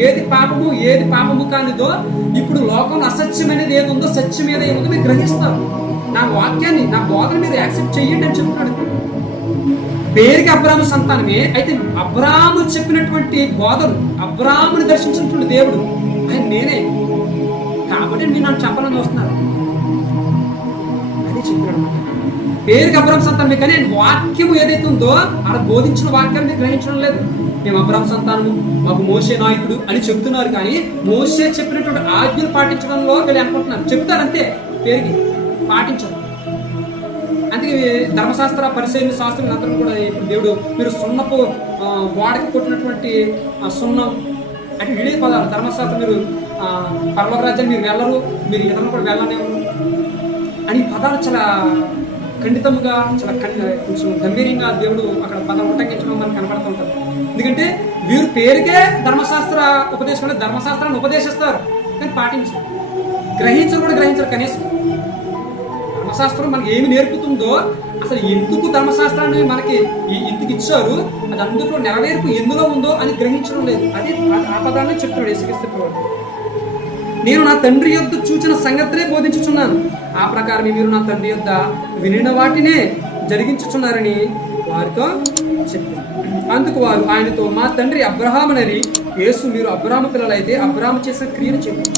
ఏది పాపము కానిదో ఇప్పుడు లోకంలో అసత్యం అనేది ఏది ఉందో సత్యం ఏది ఉందో మీరు గ్రహిస్తారు. నా వాక్యాన్ని, నా బోధన మీరు యాక్సెప్ట్ చెయ్యండి అని చెప్తున్నాడు. పేరుకి అబ్రాము సంతానమే, అయితే అబ్రాము చెప్పినటువంటి బోధను, అబ్రాముని దర్శించినటువంటి దేవుడు ఆయన నేనే కాబట్టి మీరు నన్ను చంపాలని చూస్తున్నారు అది చెప్పినాడు అనమాట. పేరుకి అబ్రాము సంతానమే కానీ వాక్యం ఏదైతే ఉందో అలా బోధించిన వాక్యాన్ని మీరు గ్రహించడం లేదు. మేము అబ్రాము సంతానము, మాకు మోషే నాయకుడు అని చెబుతున్నారు కానీ మోషే చెప్పినటువంటి ఆజ్ఞలు పాటించడంలో వీళ్ళు అనుకుంటున్నారు. చెప్తారు అంతే, పేరుకి పాటించరు. అందుకే ధర్మశాస్త్ర పరిశీలన శాస్త్రం అందరూ కూడా ఇప్పుడు దేవుడు మీరు సున్నపు గోడకి కొట్టినటువంటి సున్నం అంటే విడే పదాలు. ధర్మశాస్త్రం మీరు పర్వత రాజ్యాన్ని మీరు వెళ్ళరు, మీరు ఇతరులు కూడా వెళ్ళలేరు అని పదాలు చాలా ఖండితముగా, చాలా కొంచెం గంభీరంగా దేవుడు అక్కడ పదాలు ఉటంకించడం మనకు కనపడుతుంటారు. ఎందుకంటే వీరు పేరుకే ధర్మశాస్త్ర ఉపదేశం, ధర్మశాస్త్రాన్ని ఉపదేశిస్తారు కానీ పాటించరు, గ్రహించరు కనీసం. ధర్మశాస్త్రం మనకి ఏమి నేర్పుతుందో, అసలు ఎందుకు ధర్మశాస్త్రాన్ని మనకి ఇందుకు ఇచ్చారు, అది అందులో నెరవేర్పు ఎందులో ఉందో అని గ్రహించడం లేదు. అది ఆ పదాన్ని చెప్తాడు యేసుక్రీస్తు ప్రభువు. నేను నా తండ్రి యొద్ద చూచిన సంగతినే బోధించుచున్నాను, ఆ ప్రకారం మీరు నా తండ్రి యొద్ద వినిన వాటినే జరిగించుచున్నారని వారితో చెప్పారు. అందుకు వారు ఆయనతో మా తండ్రి అబ్రహామునని, యేసు మీరు అబ్రాహాము పిల్లలైతే అబ్రాహాము చేసిన క్రియను చెప్పారు.